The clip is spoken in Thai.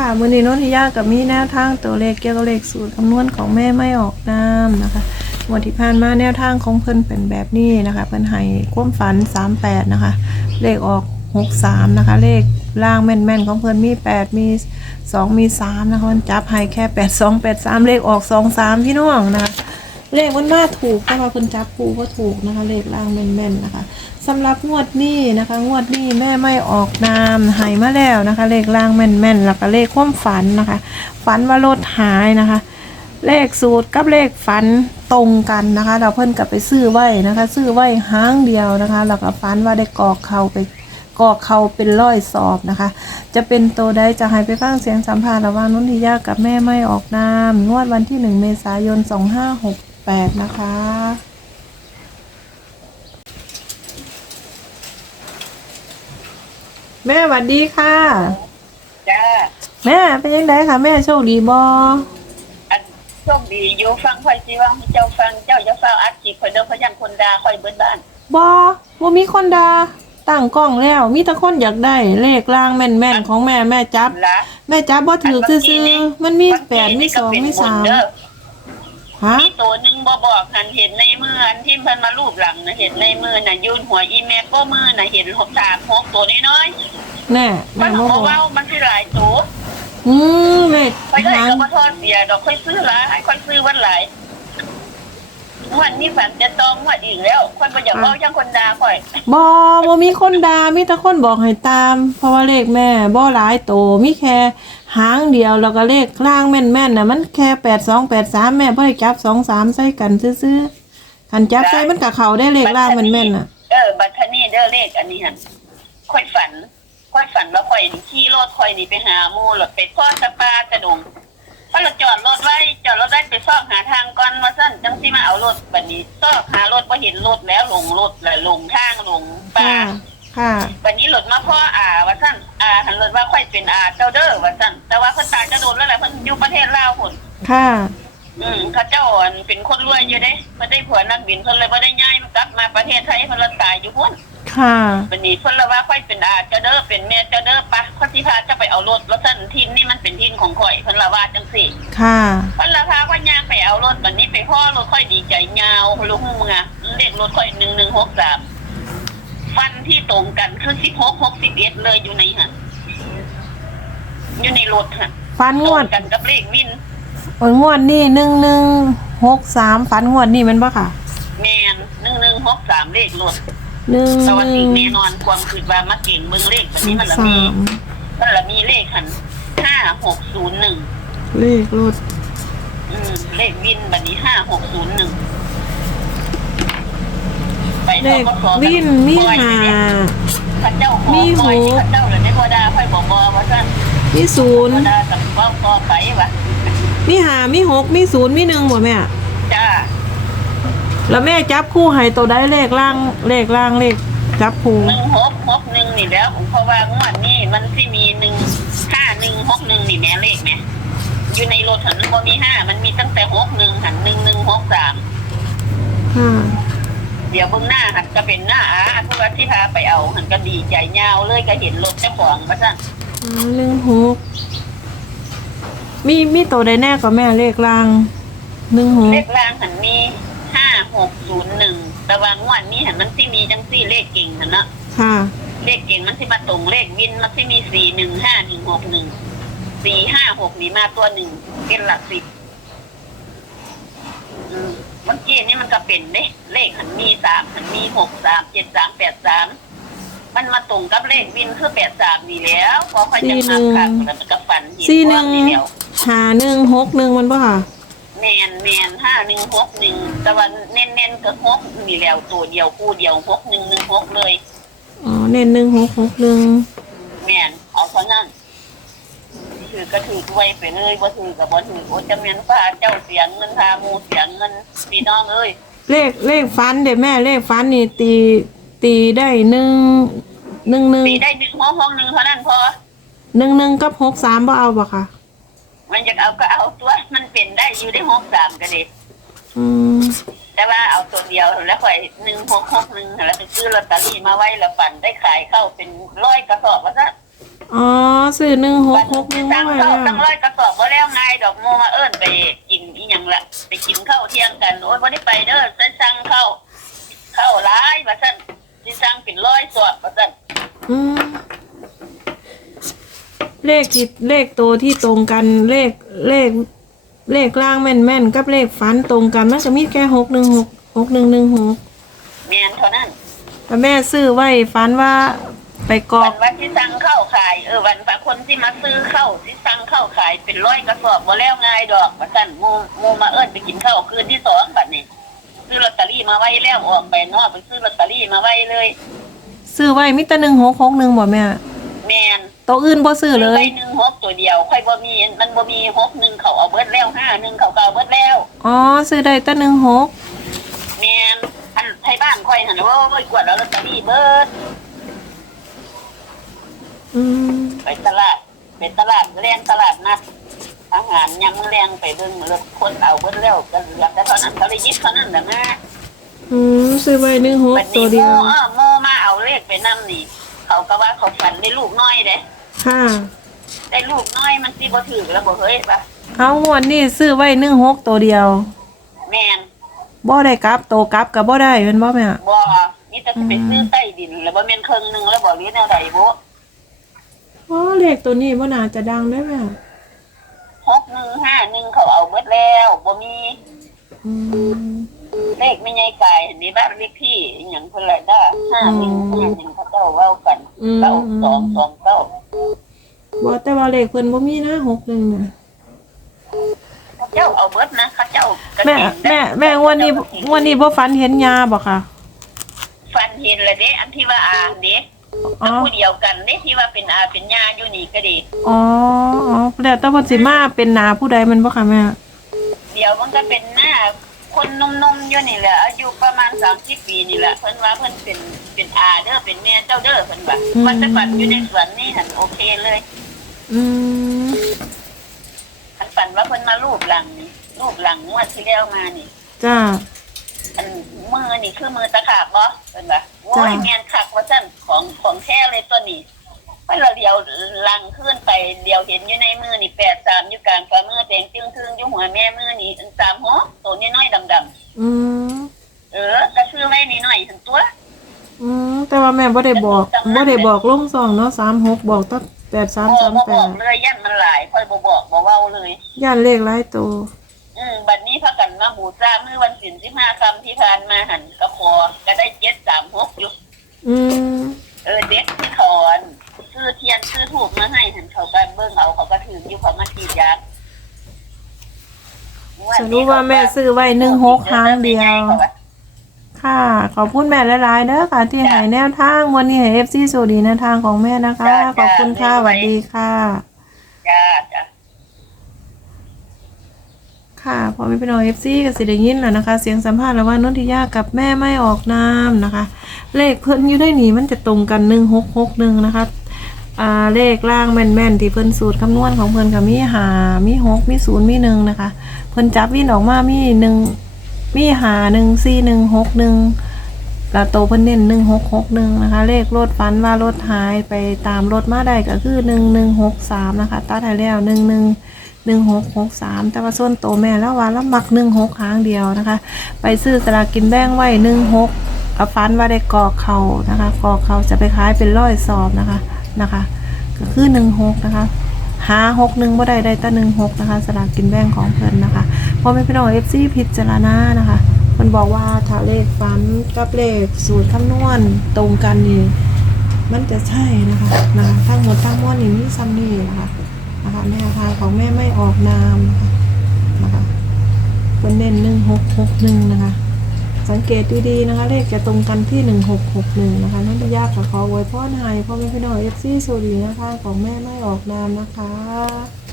ค่ะมือนี้โนนทิยากับมีแนวทางตัวเลขเกี่ยวกับเลขสูตรคำนวณของแม่ไม่ออกน้ำนะคะงวดที่ผ่านมาแนวทางของเพิ่นเป็นแบบนี้นะคะ เพิ่นให้ความฝัน 38 นะคะ เลขออก 63 นะคะ เลขล่างแม่นๆของเพิ่นมี 8 มี 2 มี 3 นะคะมันจับให้แค่ 82 83 เลขออก 23 พี่น้องนะคะ เลขมันมาถูกเพราว่าเพิ่นจับปูก็ถูกนะคะ เลขล่างแม่นๆนะคะ สำหรับงวดนี้นะคะ งวดนี้แม่ไม่ออกนามหายมาแล้วนะคะ เลขล่างแม่นๆแล้วก็เลขความฝันนะคะ ฝันว่ารถหายนะคะ เลขสูตรกับเลขฝันตรงกันนะคะ เราเพิ่นกลับไปซื้อไว้นะคะ ซื้อไว้ห้างเดียวนะคะแล้วก็ฝันว่าได้กอกเขาไปกอกเขาเป็นร้อยสอบนะคะ จะเป็นตัวใดจะให้ไปฟังเสียงสัมภาษณ์ระหว่างนุนทิยากับแม่ไม่ออกนามงวดวันที่หนึ่งเมษายนสองห้าหกแปดนะคะ แม่หวัดดีค่ะ จ้าแม่เป็นยังไงคะแม่โชคดีบออันโชคดีอยู่ฟังคอยสิว่าให้เจ้าฟังเจ้าจะเฝ้าอัดจีคอยเดินพยังคนดาคอยเบิดบ้านบอว่ามีคนดาตั้งกล้องแล้ว มีแต่คนอยากได้ เลขล่างแม่นๆของแม่แม่จับ ละแม่จับบ่ถือซื่อๆมันมีแปดมีสองมีสาม เด้อ ฮะมีตัวหนึงบ่บอกหันเห็นในมืออันที่เพิ่นมารูปหลังนะเห็นในมือน่ะยืนหัวอีแม่ก็มือน่ะเห็นหกสามหกตัวน้อยแน่ๆแม่มันบ่บอกบอกว่ามันสิหลายตัวอืมเลขคอยได้หางก็บ่ทอดเสียดอกค่อยซื้อหลายค่อยซื้อวันหลาย วันนี้ฝันจะตองว่าอีกแล้วค่อยบ่อยากเว้าจังคนดาค่อยบอบ่มีคนดามีแต่คนบอกให้ตาม เพราะว่าเลขแม่บ่หลายโตมีแค่หางเดียวแล้วก็เลขล่างแม่นๆน่ะมันแค่82 83แม่บ่ได้จับ2 3ใส่กันซื่อๆคันจับใส่มันก็เข้าได้เลขล่างแม่นๆน่ะ เออ บัตรนี่เด้อเลขอันนี้ฮะค่อยฝันค่อยฝันว่าค่อยนี่ขี่รถค่อยนี่ไปหาหมู่หลดไปทอดสปากระดง พอเราจอดรถไว้จอดรถได้ไปซอกหาทางก่อนว่าซั่นจังสิมาเอารถบัดนี้ซอกหารถบ่เห็นรถแล้วหลงรถแล้วหลงทางหลงป่าค่ะค่ะบัดนี้รถมาพ่ออาว่าซั่นอาหันรถว่าค่อยเป็นอาเจ้าเด้อว่าซั่นแต่ว่าเพิ่นตายจะโดนแล้วแหละเพิ่นอยู่ประเทศลาวพุ่นค่ะอืมเขาเจ้าอันเป็นคนรวยอยู่เด้เพิ่นได้ผัวนักบินเพิ่นเลยบ่ได้ย้ายมากลับมาประเทศไทยเพิ่นเลยตายอยู่พุ่น ค่ะ วันนี้เพิ่นละว่าค่อยเป็นอาเจ้าเด้อเป็นแม่เจ้าเด้อปะข้อสิพาจะไปเอารถรถสั้นทินนี่มันเป็นทินของข่อยเพิ่นละว่าจังซี่ค่ะ เพิ่นละพาว่าย่างไปเอารถวันนี้ไปพ่อรถค่อยดีใจยาวลุงมึงอะเลขรถค่อย1163ฟันที่ตรงกันคือ16 61เลยอยู่ในหั่นอยู่ในรถหั่นฟันตงรวงดกันกับเลขวิน โอ้ยงวดนี่หนึ่งหนึ่งหกสามฟันงวดนี่แมันปะค่ะ แม่น1163เลขรถ หนึ่งแต่ว่าหสินึ่งแน่นอนความคิดว่ามาเก่งเบิ่งเลขแบบนี้มันละสามีมมันละมีเลขหั่น5601เลขรถอืมเลขวินบันนี้ห้าหกศูนย์หนึ่งไปเลขธกสวินมีปล่อยหาไปเนี่ยข้าเจ้าขอมีปล่อยหที่กข้าเจ้าเลยได้บ่ดาค่อยบอกบอว่าซั่นมีศูนย์บ่ดากับเว้าต่อไปวะมีหามีหกมีศูนย์มีหนึ่งหมดแม่จ้า แล้วแม่จับคู่ให้ตัวได้เลขล่างเลขล่างเลขจับคู่หนึ่งหกหกหนึ่งนี่แล้วเพราะว่างวดนี้มันที่มีหนึ่งห้าหนึ่งหกหนึ่งนี่แม่เลขแม่อยู่ในรถหันบ่มีห้ามันมีตั้งแต่หกหนึ่งหันหนึ่งหนึ่งหกสามค่ะเดี๋ยวเบื้องหน้าหันก็เป็นหน้าอาทุกวันที่พาไปเอาหันก็ดีใจยาวเลยก็เห็นรถเจ้าของมาสั่นอ๋อหนึ่งหกมีมีตัวใดแน่กว่าแม่เลขล่างหนึ่งหกเลขล่างหันมี ห้าหกศูนย์หนึ่งแต่ว่างวดนี้หันมันที่มีจังสี่เลขเก่งหันเนาะค่ะ เลขเก่งมันที่มาตรงเลขวินมันที่มีสี่หนึ่งห้าหนึ่งหกหนึ่งสี่ห้าหกนี่มาตัวหนึ่งเป็นหลักสิบอืมเมื่อกี้นี่มันก็เป็นเด้เลขหันมีสามหันมีหกสามเจ็ดสามแปดสามมันมาตรงกับเลขวินคือแปดสามนี่แล้วพอค่อยจะนับค่ะแล้วมันก็ฝันเห็นสี่หว่านึ่งนี่แล้วหาหนึ่งหกหนึ่งมันปะค่ะแมนแมนห้าหนึ่งหกหนึ่งแต่ว่าเน้นเน้นๆก็หกมีแล้วตัวเดียวคู่เดียวหกหนึ่งหนึ่งหกเลยอ๋อเน้นหนึ่งหกหกหนึ่งแมนเอาเท่านั้นถือก็ถือไว้ไปเลยบ่ถือกับบ่ถือโอ้จะแมนฟ้าเจ้าเสียงเงินพาหมูเสียงเงินพี่น้องเอ้ยเลขเลขฟันเดี๋ยวแม่เลขฟันนี่ตีตีได้หนึ่งหนึ่งหนึ่งปีได้หนึ่งหกหกหนึ่งเท่านั้นพอ หนึ่งหนึ่งกับหกสามบ่เอาบ่ค่ะ มันจะเอาก็เอาตัวมันเป็นได้ อยู่ได้หกสามก็ดีอืมแต่ว่าเอาตัวเดียวแล้วค่อยหนึ่งหกหกหนึ่งแล้วไปซื้อลอตเตอรี่มาไว้แล้วปั่นได้ขายเข้าเป็นร้อยกระสอบว่าซะออ๋อซื้อหนึ่งหกวันหกหนึ่งตั้มางไว้เข้าแล้วตั้งร้อยกระสอบบ่แล้วไงดอกโมมาเอิ้นไปกินอีหยังละไปกินข้าวเที่ยงกันโอ้ยบ่ได้ไปเด้อจะสั่งข้าวข้าวหลายว่าซั่นสิสั่งเป็นร้อยสอบว่าซั่นอืมเลขที่เลขตัวที่ตรงกันเลขเลข เลขล่างแม่นแม่นๆกับเลขฝันตรงกันมันจะมีแค่หกหนึ่งหกหกหนึ่งหนึ่งหกแม่นเท่านั้นแต่แม่ซื้อไว้ฝันว่าไปกรอวักนวันที่สั่งข้าวขายเออวันพระคนที่มาซื้อข้าวที่สั่งข้าวขายเป็นร้อยกระสอบบ่แล้วไงดอกว่าซั่นโมโมมาเอิ้นไปกินข้าวคืนที่สองบัดนี้ ซื้อลอตเตอรี่มาไว้แล้วออกไปเนาะไปซื้อลอตเตอรี่มาไว้เลย ซื้อไว้มิตรหนึ่งหกหกหนึ่งบ่แม่แม่น ตัวอื่นบ่ซื้อเลย ไปหนึ่งหกตัวเดียว ค่อยบ่มี มันบ่มีหกหนึ่งเขาเอาเบิดแล้วห้าหนึ่งเขาก็เอาเบิดแล้วอ๋อซื้อได้แต่หนึ่งหกแม่นอันไทยบ้านค่อยหันว่าโอ้ยกวดเอาลอตเตอรี่เบิดอืมไปตลาดไปตลาดแรงตลาดนัดอาหารยำแรงไปเบิ่งรถคนเอาเบิดแล้วก็เหลือแต่เท่านั้นเขาเลยยิบเท่านั้นแหละนะอืมซื้อไว้หนึ่งหกบัดตันี้วโมเดียว เออโมมาเอาเลขไปนํนี่ เขาก็ว่าเขาฝันได้ลูกน้อยเด้ ค่ะได้ลูกน้อยมันสิบ่ถือแล้วบ่เฮ้ยปะเอางวดนี้ซื้อไว้หนึ่งหกตัวเดียว แม่นบ่ได้กลับโตกลับกับบ่ได้เป็นบ่แม่บ่นี่แต่สิไปซื้อใต้ดิน แล้วบ่แม่นครึ่งหนึงแล้วบ่หรือแนวใดบ่อ๋อเลขตัวนี้บ่น่าจะดังได้แม่หกหนึ่งห้าหนึ่งเขาเอาเบิดแล้วบ่มีอืมเลขไม่ใหญ่ไกลนี่บ้านเลขที่อหย่างเพิ่นละได้ห้าหนึ่งห้าหนึ่งเขาเจ้าเว้ากันเก้าสองสองเก้า บ่แต่ว่าเลขเพิ่นบ่มีนะหกหนึ่งน่ะ เขาเจ้าเอาเบิดนะเขาเจ้าก็แม่เห็นแม่แม่งวันนี้งวันนี้บ่ฝันเห็นยาบ่ค่ะฟันเห็นละเด้อันที่ว่าอาเด้อ๋อผู้เดียวกันเด้ที่ว่าเป็นอาเป็นญาอยู่นี่ก็ดีอ๋ออ๋อแล้วแต่ว่าสิมาเป็นหนาผู้ใดมันบ่ค่ะแม่เดี๋ยวมันก็เป็นหน้าคนนมๆอยู่นี่แหละอายุประมาณสามสิบปีนี่แหละเพิ่นว่าเพิ่นเป็นเป็นอาเด้อเป็นแม่เจ้าเด้อเพิ่นว่ามันจะฝันอยู่ในสวนนี่หันโอเคเลย อืมอันฝันว่าเพิ่นมารูปหลังนี่รูปหลังงวดที่แล้วมานี่ จ้า อันมือนี่คือมือตะขาบบ่เป็นบ่โอ้ยจ้ะแม่นคักว่าซั่นของของแท้เลยตัวนี้เพิ่นละเดียวลังขึ้นไปเดียวเห็นอยู่ในมือนี่83อยู่กลางฝ่ามือแดงจึงทึงอยู่หัวแม่มือนี่อัน3หัวตัวน้อยๆดำอืมๆเออก็ซื้อไว้นิดหน่อยถึงตัว อืมแต่ว่าแม่บ่ได้บอกบ่ได้บอกลงซองเนาะ36บอกตั้ งบ่บ่บอก8338เลยยันมันหลายค่อยบ่บอกบ่เว้าเลย ย่านเลขหลายตัวอืมบัดนี้พากันมาบูชามื้อวันศีล15ค่ำที่ผ่านมาหันก็พอก็ได้736อยู่อืมเออเด็กที่ถอนซื้อเทียนซื้อถูกมาให้เห็นเขาก็เบิ่งเอาเขาก็ถืออยู่เขามาฉีดยาสรุปว่าแม่ซื้อไว้16ครั้งเดียว ค่ะ ขอบคุณแม่หลายๆเด้อค่ะ ที่ให้แนวทางวันนี้ให้ FC สวัสดีแนวทางของแม่นะคะ ขอบคุณค่ะสวัสดีค่ะ จ้าจ้า ค่ะพอไม่เป็นอเอฟซีก็สิได้ยินแล้วนะคะ เสียงสัมภาษณ์แล้วว่านนทิยากับแม่ไม่ออกนามนะคะ เลขเพิ่นอยู่ได้หนีมันจะตรงกันหนึ่งหกหกหนึ่งนะคะอ่าเลขล่างแม่นๆที่เพิ่นสูตรคำนวณของเพิ่นค่ะมีหามีหกมีศูนย์มีหนึ่งนะคะ เพิ่นจับวินออกมามีหนึ่ง มีหาหนึ่งสี่หนึ่งหกหนึ่งแล้วโตเพิ่นเน้นหนึ่งหกหกหนึ่งนะคะ เลขรถฟันว่ารถหายไปตามรถมาได้ก็คือหนึ่งหนึ่งหกสามนะคะตัดให้แล้วหนึ่งหนึ่งหนึ่งหกหกสามแต่ว่าส้นโตแม่แล้วว่าแล้วมักหนึ่งหกครั้งเดียวนะคะ ไปซื้อสลากกินแบ่งไว้หนึ่งหกเอาฟันว่าได้กอกเขานะคะกอกเขาจะไปขายเป็นร้อยสอบนะคะนะคะ ก็คือหนึ่งหกนะคะ หาหกหนึ่งบ่ได้ได้แต่หนึ่งหกนะคะสลากกินแบ่งของเพิ่นนะคะพอไม่เป็นของเอฟซีพิจารณานะคะเพิ่นบอกว่าถ้าเลขฟันกับเลขสูตรคำนวณตรงกันนี่มันจะใช่นะคะนะคะทั้งหมดทั้งมวลนี่มีซัมนี่นะคะนะคะแนวทางของแม่ไม่ออกนามนะคะนะคะเป็นเน้นหนึ่งหกหกหนึ่งนะคะ สังเกตดีๆนะคะ เลขจะตรงกันที่ 1661 นะคะนั่นไม่ยากค่ะขอไว้พ่อนายพ่อแม่พี่น้องเอฟซีโซดีนะคะ ของแม่ไม่ออกนามนะคะ